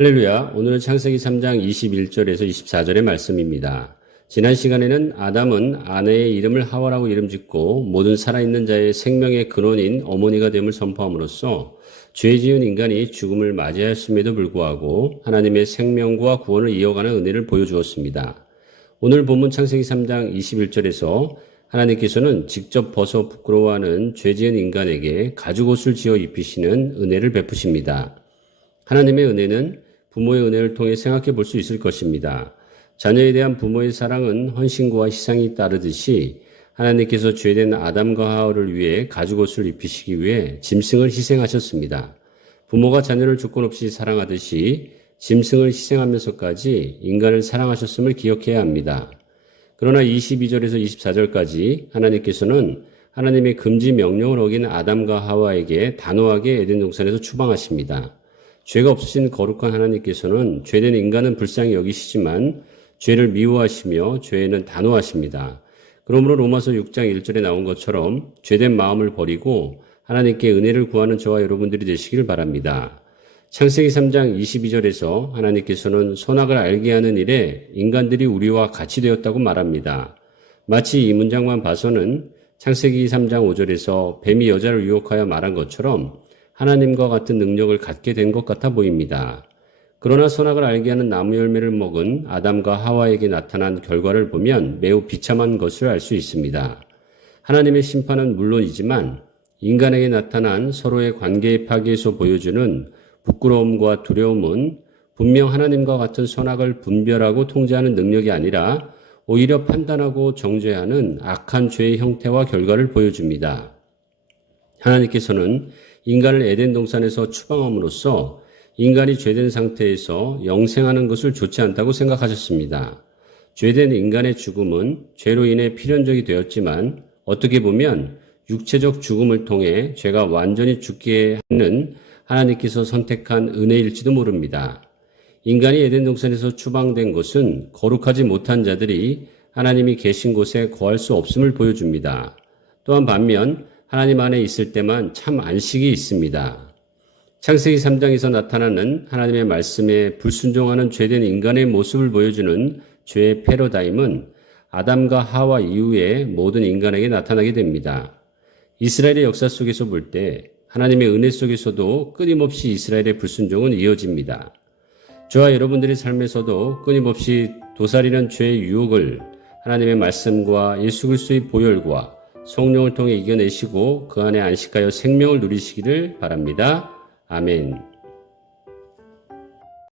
할렐루야. 오늘은 창세기 3장 21절에서 24절의 말씀입니다. 지난 시간에는 아담은 아내의 이름을 하와라고 이름 짓고 모든 살아있는 자의 생명의 근원인 어머니가 됨을 선포함으로써 죄 지은 인간이 죽음을 맞이하였음에도 불구하고 하나님의 생명과 구원을 이어가는 은혜를 보여주었습니다. 오늘 본문 창세기 3장 21절에서 하나님께서는 직접 벗어 부끄러워하는 죄 지은 인간에게 가죽옷을 지어 입히시는 은혜를 베푸십니다. 하나님의 은혜는 부모의 은혜를 통해 생각해 볼 수 있을 것입니다. 자녀에 대한 부모의 사랑은 헌신과 희생이 따르듯이 하나님께서 죄된 아담과 하와를 위해 가죽옷을 입히시기 위해 짐승을 희생하셨습니다. 부모가 자녀를 조건 없이 사랑하듯이 짐승을 희생하면서까지 인간을 사랑하셨음을 기억해야 합니다. 그러나 22절에서 24절까지 하나님께서는 하나님의 금지 명령을 어긴 아담과 하와에게 단호하게 에덴 동산에서 추방하십니다. 죄가 없으신 거룩한 하나님께서는 죄된 인간은 불쌍히 여기시지만 죄를 미워하시며 죄에는 단호하십니다. 그러므로 로마서 6장 1절에 나온 것처럼 죄된 마음을 버리고 하나님께 은혜를 구하는 저와 여러분들이 되시길 바랍니다. 창세기 3장 22절에서 하나님께서는 선악을 알게 하는 일에 인간들이 우리와 같이 되었다고 말합니다. 마치 이 문장만 봐서는 창세기 3장 5절에서 뱀이 여자를 유혹하여 말한 것처럼 하나님과 같은 능력을 갖게 된 것 같아 보입니다. 그러나 선악을 알게 하는 나무 열매를 먹은 아담과 하와에게 나타난 결과를 보면 매우 비참한 것을 알 수 있습니다. 하나님의 심판은 물론이지만 인간에게 나타난 서로의 관계의 파괴에서 보여주는 부끄러움과 두려움은 분명 하나님과 같은 선악을 분별하고 통제하는 능력이 아니라 오히려 판단하고 정죄하는 악한 죄의 형태와 결과를 보여줍니다. 하나님께서는 인간을 에덴 동산에서 추방함으로써 인간이 죄된 상태에서 영생하는 것을 좋지 않다고 생각하셨습니다. 죄된 인간의 죽음은 죄로 인해 필연적이 되었지만 어떻게 보면 육체적 죽음을 통해 죄가 완전히 죽게 하는 하나님께서 선택한 은혜일지도 모릅니다. 인간이 에덴 동산에서 추방된 것은 거룩하지 못한 자들이 하나님이 계신 곳에 거할 수 없음을 보여줍니다. 또한 반면 하나님 안에 있을 때만 참 안식이 있습니다. 창세기 3장에서 나타나는 하나님의 말씀에 불순종하는 죄된 인간의 모습을 보여주는 죄의 패러다임은 아담과 하와 이후에 모든 인간에게 나타나게 됩니다. 이스라엘의 역사 속에서 볼 때 하나님의 은혜 속에서도 끊임없이 이스라엘의 불순종은 이어집니다. 저와 여러분들의 삶에서도 끊임없이 도사리는 죄의 유혹을 하나님의 말씀과 예수 그리스도의 보혈과 성령을 통해 이겨내시고 그 안에 안식하여 생명을 누리시기를 바랍니다. 아멘.